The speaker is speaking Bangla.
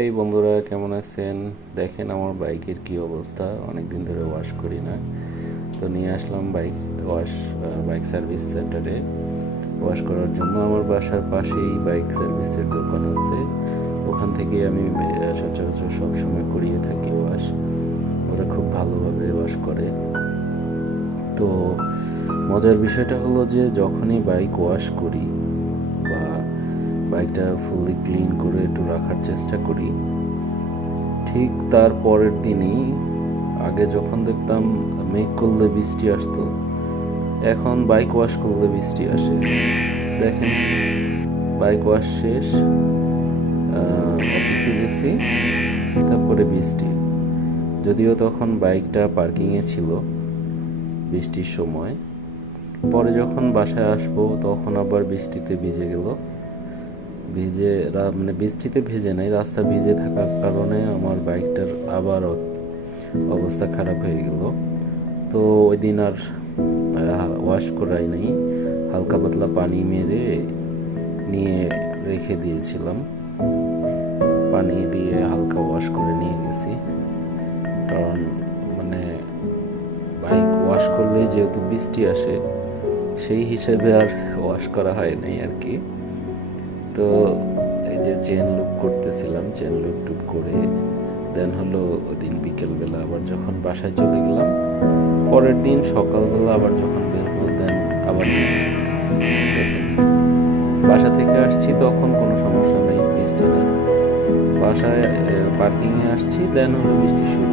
এই বন্ধুরা কেমন আছেন? দেখেন আমার বাইকের কি অবস্থা, অনেক দিন ধরে ওয়াশ করি না। তো নিয়ে আসলাম বাইক সার্ভিস সেন্টারে ওয়াশ করার জন্য। আমার বাসার পাশেই বাইক সার্ভিসের দোকান আছে, ওখান থেকে আমি সচরাচর সবসময় করিয়ে থাকি ওয়াশ। ওরা খুব ভালোভাবে ওয়াশ করে। তো মজার বিষয়টা হলো যে যখনই বাইক ওয়াশ করি বা বাইকটা ফুললি ক্লিন করে একটু রাখার চেষ্টা করি, ঠিক তার পরের দিনই, আগে যখন দেখতাম মেঘ করলে বৃষ্টি আসতো, এখন বাইক ওয়াশ করলে বৃষ্টি আসে। দেখেন, বাইক ওয়াশ শেষ, অফিসে গেছি, তারপরে বৃষ্টি। যদিও তখন বাইকটা পার্কিংয়ে ছিল বৃষ্টির সময়। পরে যখন বাসায় আসবো তখন আবার বৃষ্টিতে ভিজে গেল। মানে বৃষ্টিতে ভেজে নাই, রাস্তা ভিজে থাকার কারণে আমার বাইকটার আবার অবস্থা খারাপ হয়ে গেল। তো ওই দিন আর ওয়াশ করাই নাই, হালকা পাতলা পানি মেরে নিয়ে রেখে দিয়েছিলাম। পানি দিয়ে হালকা ওয়াশ করে নিয়ে গেছি, কারণ মানে বাইক ওয়াশ করলে যেহেতু বৃষ্টি আসে, সেই হিসেবে আর ওয়াশ করা হয় নাই আর কি। তো এই যে চেন লুক করতেছিলাম, চেন লুক টুক করে দেন হলো ওই দিন বিকেলবেলা আবার যখন বাসায় চলে গেলাম, পরের দিন সকালবেলা আবার যখন বের হবো দেন আবার বৃষ্টি। দেখেন, বাসা থেকে আসছি তখন কোনো সমস্যা নেই, বৃষ্টি নেই। বাসায় পার্কিংয়ে আসছি, দেন হলো বৃষ্টি শুরু